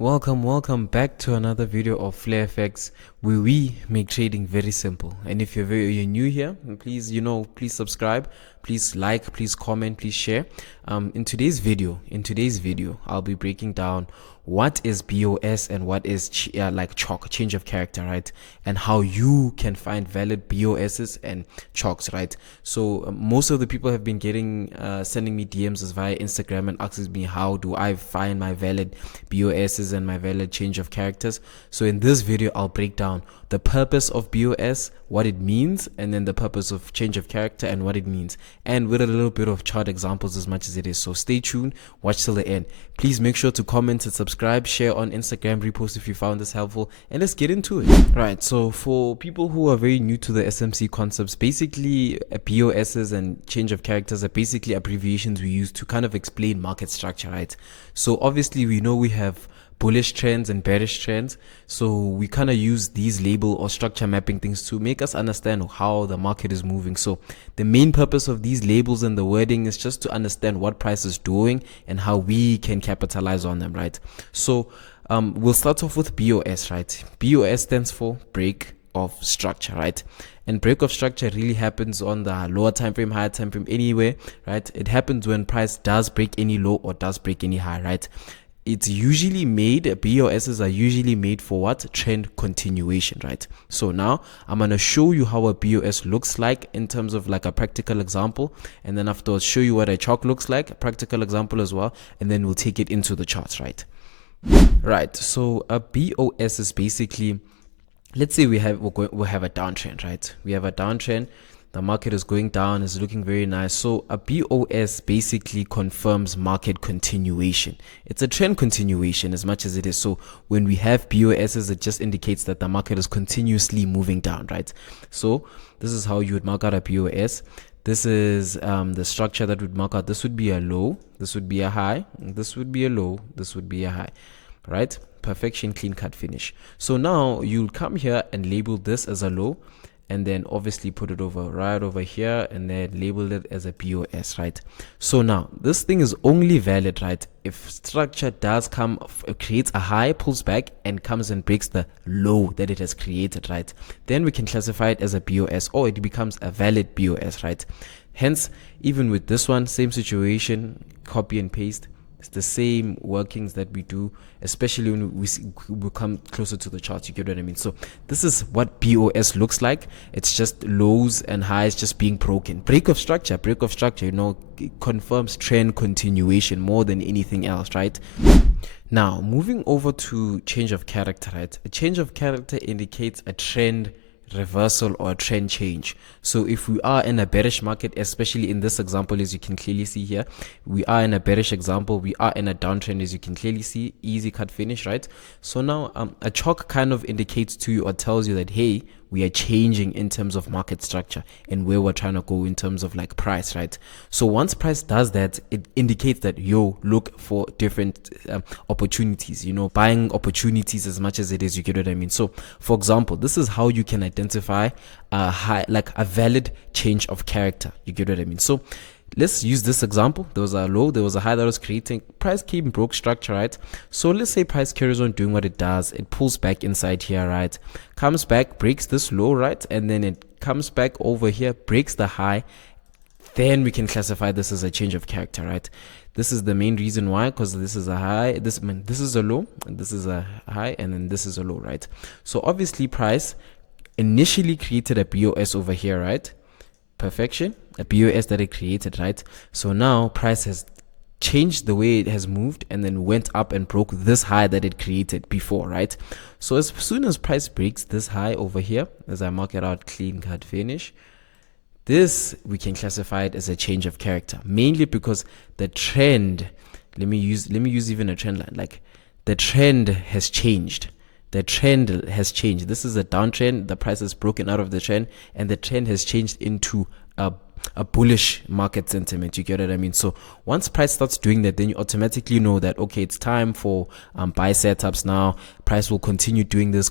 Welcome back to another video of Flare Effects, where we make trading very simple. And if you're new here, please please subscribe, please like, please comment, please share. In today's video, I'll be breaking down what is BOS and what is Choch, change of character, right? And how you can find valid BOSs and Chochs, right? So most of the people have been sending me DMs via Instagram and asking me how do I find my valid BOSs and my valid change of characters. So in this video, I'll break down the purpose of BOS, what it means, and then the purpose of change of character and what it means, and with a little bit of chart examples as much as it is. So stay tuned, watch till the end. Please make sure to comment and subscribe, share on Instagram, repost if you found this helpful, and let's get into it. Right, so for people who are very new to the SMC concepts, basically BOSs and change of characters are basically abbreviations we use to kind of explain market structure, right? So obviously we know we have bullish trends and bearish trends, so we kind of use these label or structure mapping things to make us understand how the market is moving. So the main purpose of these labels and the wording is just to understand what price is doing and how we can capitalize on them, right? So we'll start off with BOS, right? BOS stands for break of structure, right? And break of structure really happens on the lower time frame, higher time frame, anywhere, right? It happens when price does break any low or does break any high, right? It's usually made, BOSs are usually made for what? Trend continuation, right? So now I'm going to show you how a BOS looks like in terms of like a practical example, and then afterwards show you what a Choch looks like, a practical example as well, and then we'll take it into the charts, right? Right, so a BOS is basically, let's say we'll have a downtrend, right? We have a downtrend. The market is going down, is looking very nice. So a BOS basically confirms market continuation. It's a trend continuation as much as it is. So when we have BOSs, it just indicates that the market is continuously moving down, right? So this is how you would mark out a BOS. This is the structure that would mark out. This would be a low, this would be a high, this would be a low, this would be a high, right? Perfection, clean cut finish. So now you'll come here and label this as a low, and then obviously put it right over here and then label it as a BOS, right? So now this thing is only valid, right, if structure does creates a high, pulls back, and comes and breaks the low that it has created, right? Then we can classify it as a BOS, or it becomes a valid BOS, right? Hence, even with this one, same situation, copy and paste. It's the same workings that we do, especially when we come closer to the charts. You get what I mean? So this is what BOS looks like. It's just lows and highs just being broken. Break of structure, it confirms trend continuation more than anything else, right? Now, moving over to change of character, right? A change of character indicates a trend reversal or a trend change. So if we are in a bearish market, especially in this example, as you can clearly see here, we are in a bearish example, we are in a downtrend, as you can clearly see, easy cut finish, right? So now a Choch kind of indicates to you or tells you that, hey, we are changing in terms of market structure and where we're trying to go in terms of like price, right? So once price does that, it indicates that look for different opportunities, buying opportunities as much as it is. You get what I mean? So for example, this is how you can identify a valid change of character. You get what I mean? So let's use this example. There was a low, there was a high that was creating, price came, broke structure, right? So let's say price carries on doing what it does. It pulls back inside here, right? Comes back, breaks this low, right? And then it comes back over here, breaks the high. Then we can classify this as a change of character, right? This is the main reason why, because this is a high, this is a low, and this is a high, and then this is a low, right? So obviously price initially created a BOS over here, right? Perfection, a BOS that it created, right? So now price has changed the way it has moved and then went up and broke this high that it created before, right? So as soon as price breaks this high over here, as I mark it out, clean cut finish, this we can classify it as a change of character, mainly because the trend, let me use even a trend line, like the trend has changed. The trend has changed. This is a downtrend. The price has broken out of the trend, and the trend has changed into a bullish market sentiment. You get what I mean? So once price starts doing that, then you automatically know that, okay, it's time for buy setups now. Price will continue doing this,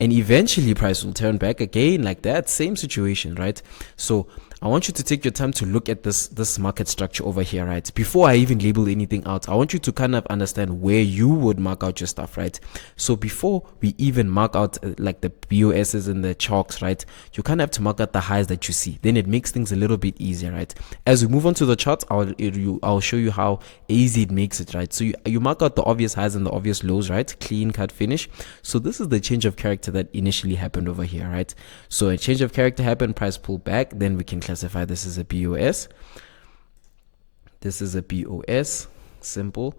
and eventually price will turn back again like that. Same situation, right? So I want you to take your time to look at this market structure over here, right? Before I even label anything out, I want you to kind of understand where you would mark out your stuff, right? So before we even mark out like the BOSs and the Chochs, right, you kind of have to mark out the highs that you see. Then it makes things a little bit easier, right? As we move on to the charts, I'll show you how easy it makes it, right? So you mark out the obvious highs and the obvious lows, right? Clean cut finish. So this is the change of character that initially happened over here, right? So a change of character happened, price pulled back, then we can classify this as a BOS. This is a BOS, simple.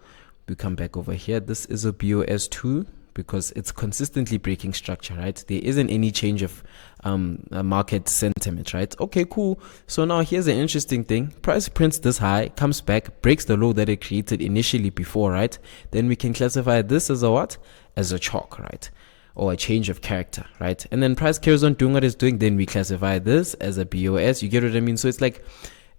We come back over here. This is a BOS 2 because it's consistently breaking structure, right? There isn't any change of market sentiment, right? Okay, cool. So now here's an interesting thing. Price prints this high, comes back, breaks the low that it created initially before, right? Then we can classify this as a what? As a Choch, right? Or a change of character, right? And then price carries on doing what it's doing, then we classify this as a BOS. You get what I mean? So it's like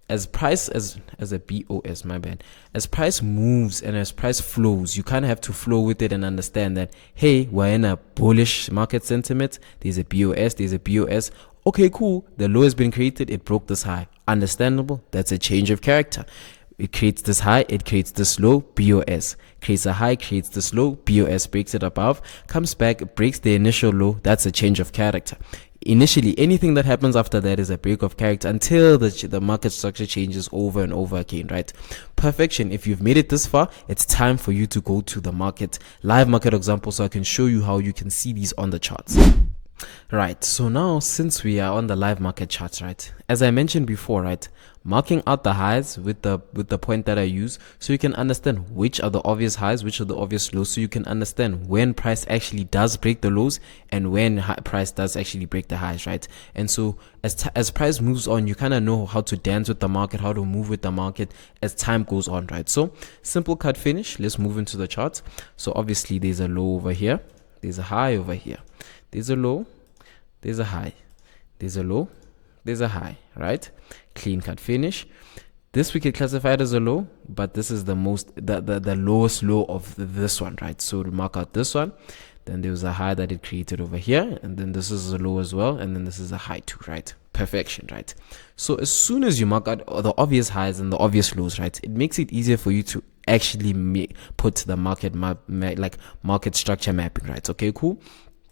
as price as a BOS, my bad. As price moves and as price flows, you kind of have to flow with it and understand that, hey, we're in a bullish market sentiment. There's a BOS, there's a BOS. Okay, cool. The low has been created. It broke this high. Understandable. That's a change of character. It creates this high, it creates this low, BOS. Creates a high, creates this low, BOS. Breaks it above, comes back, breaks the initial low. That's a change of character. Initially, anything that happens after that is a break of character until the market structure changes over and over again, right? Perfection. If you've made it this far, it's time for you to go to the live market example, so I can show you how you can see these on the charts. Right, so now since we are on the live market charts, right, as I mentioned before, right, marking out the highs with the point that I use, so you can understand which are the obvious highs, which are the obvious lows, so you can understand when price actually does break the lows and when price does actually break the highs, right? And so as price moves on, you kind of know how to dance with the market, how to move with the market as time goes on, right? So simple cut finish. Let's move into the charts. So obviously there's a low over here, there's a high over here, there's a low, there's a high, there's a low, there's a high, right? Clean cut finish. This we could classify it as a low, but this is the lowest low of this one, right? So to mark out this one, then there was a high that it created over here, and then this is a low as well, and then this is a high too, right? Perfection, right? So as soon as you mark out the obvious highs and the obvious lows, right, it makes it easier for you to actually put the market market structure mapping, right? Okay, cool.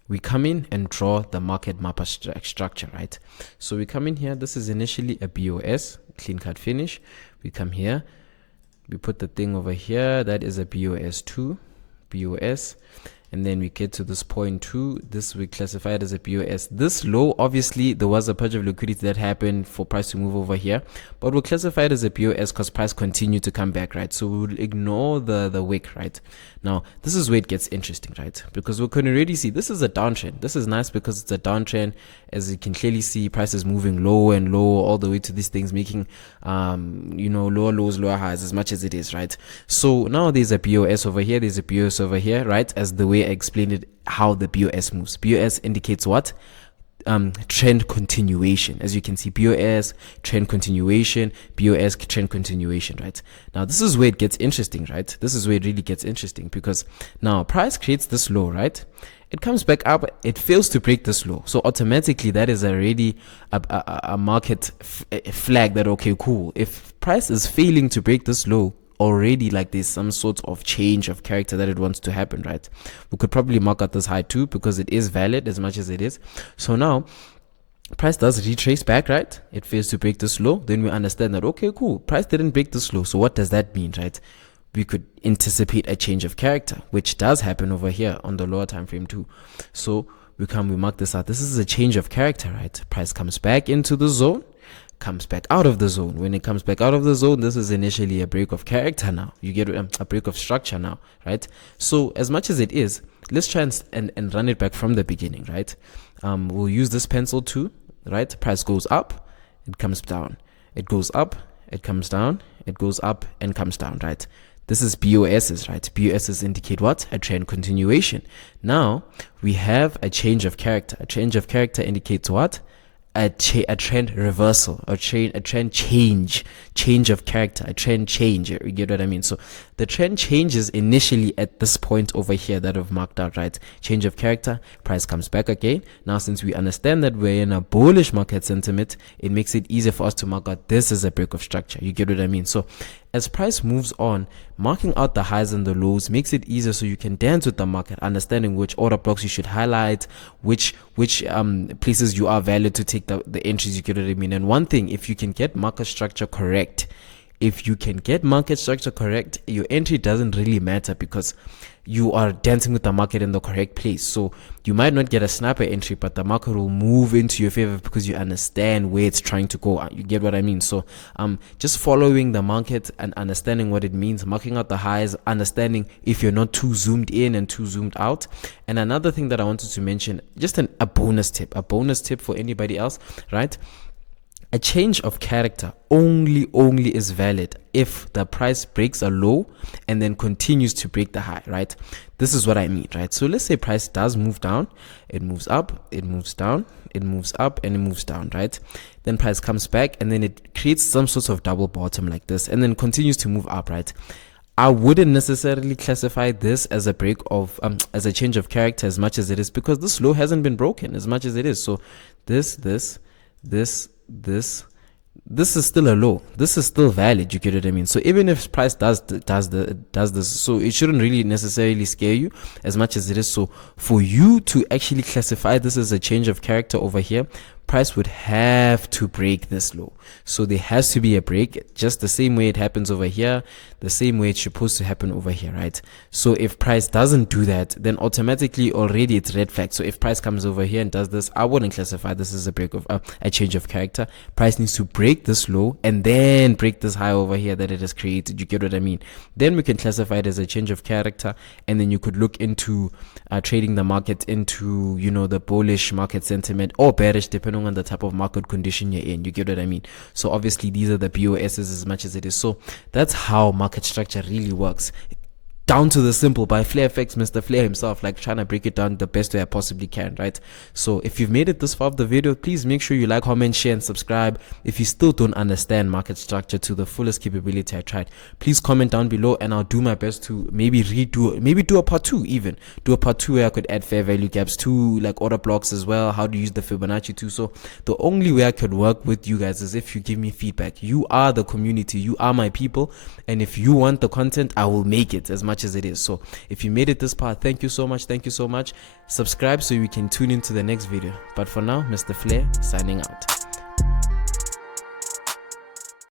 We come in and draw the market mapper structure, right? So we come in here. This is initially a BOS, clean cut finish. We come here. We put the thing over here. That is a BOS 2, BOS. And then we get to this point 2. This we classify it as a BOS. This low, obviously, there was a purge of liquidity that happened for price to move over here. But we'll classify it as a BOS because price continued to come back, right? So we will ignore the wick, right? Now, this is where it gets interesting, right? Because we can already see this is a downtrend. This is nice because it's a downtrend. As you can clearly see, prices moving low and low all the way to these things, making, lower lows, lower highs as much as it is, right? So now there's a BOS over here. There's a BOS over here, right? As the way I explained it, how the BOS moves. BOS indicates what? Trend continuation. As you can see, BOS, trend continuation, BOS, trend continuation, right? Now, this is where it gets interesting, right? This is where it really gets interesting because now price creates this low, right? It comes back up, it fails to break this low. So automatically that is already a market flag that, okay, cool. If price is failing to break this low, already like there's some sort of change of character that it wants to happen, right? We could probably mark out this high too because it is valid as much as it is. So now price does retrace back, right? It fails to break this low. Then we understand that, okay, cool, price didn't break this low. So what does that mean, right? We could anticipate a change of character, which does happen over here on the lower time frame too. So we mark this out. This is a change of character, right? Price comes back into the zone, comes back out of the zone. When it comes back out of the zone, this is initially a break of character now. You get a break of structure now, right? So as much as it is, let's try and run it back from the beginning, right? We'll use this pencil too, right? Price goes up, it comes down. It goes up, it comes down, it goes up and comes down, right? This is BOSs, right? BOSs indicate what? A trend continuation. Now, we have a change of character. A change of character indicates what? A trend reversal, a trend change of character, a trend change. You get what I mean? So The trend changes initially at this point over here that I've marked out, right? Change of character, price comes back again. Now, since we understand that we're in a bullish market sentiment, it makes it easier for us to mark out this is a break of structure. You get what I mean? So as price moves on, marking out the highs and the lows makes it easier so you can dance with the market, understanding which order blocks you should highlight, which places you are valid to take the entries. You get what I mean? And one thing, if you can get market structure correct, your entry doesn't really matter because you are dancing with the market in the correct place. So you might not get a snapper entry, but the market will move into your favor because you understand where it's trying to go. You get what I mean? So just following the market and understanding what it means, marking out the highs, understanding if you're not too zoomed in and too zoomed out. And another thing that I wanted to mention, just a bonus tip for anybody else, right? A change of character only is valid if the price breaks a low and then continues to break the high, right? This is what I mean, right? So let's say price does move down, it moves up, it moves down, it moves up, and it moves down, right? Then price comes back and then it creates some sort of double bottom like this and then continues to move up, right? I wouldn't necessarily classify this as a break of as a change of character as much as it is, because this low hasn't been broken as much as it is. So this is still a low. This is still valid. You get what I mean? So even if price does this, so it shouldn't really necessarily scare you as much as it is. So for you to actually classify this as a change of character over here, price would have to break this low. So there has to be a break, just the same way it happens over here, the same way it's supposed to happen over here, right? So if price doesn't do that, then automatically already it's red flag. So if price comes over here and does this, I wouldn't classify this as a break of a change of character. Price needs to break this low and then break this high over here that it has created. You get what I mean? Then we can classify it as a change of character, and then you could look into trading the market into, you know, the bullish market sentiment or bearish, depending on the type of market condition you're in. You get what I mean? So obviously these are the BOSs as much as it is. So that's how market structure really works, down to the simple, by FlareFX, Mr. Flare himself, like trying to break it down the best way I possibly can, right? So if you've made it this far of the video, please make sure you like, comment, share, and subscribe. If you still don't understand market structure to the fullest capability I tried, please comment down below and I'll do my best to maybe do a part 2, even do a part 2 where I could add fair value gaps to like order blocks as well, how to use the Fibonacci too. So the only way I could work with you guys is if you give me feedback. You are the community, you are my people, and if you want the content, I will make it as much as it is. So if you made it this far, thank you so much. Subscribe so you can tune into the next video. But for now, Mr. Flare signing out.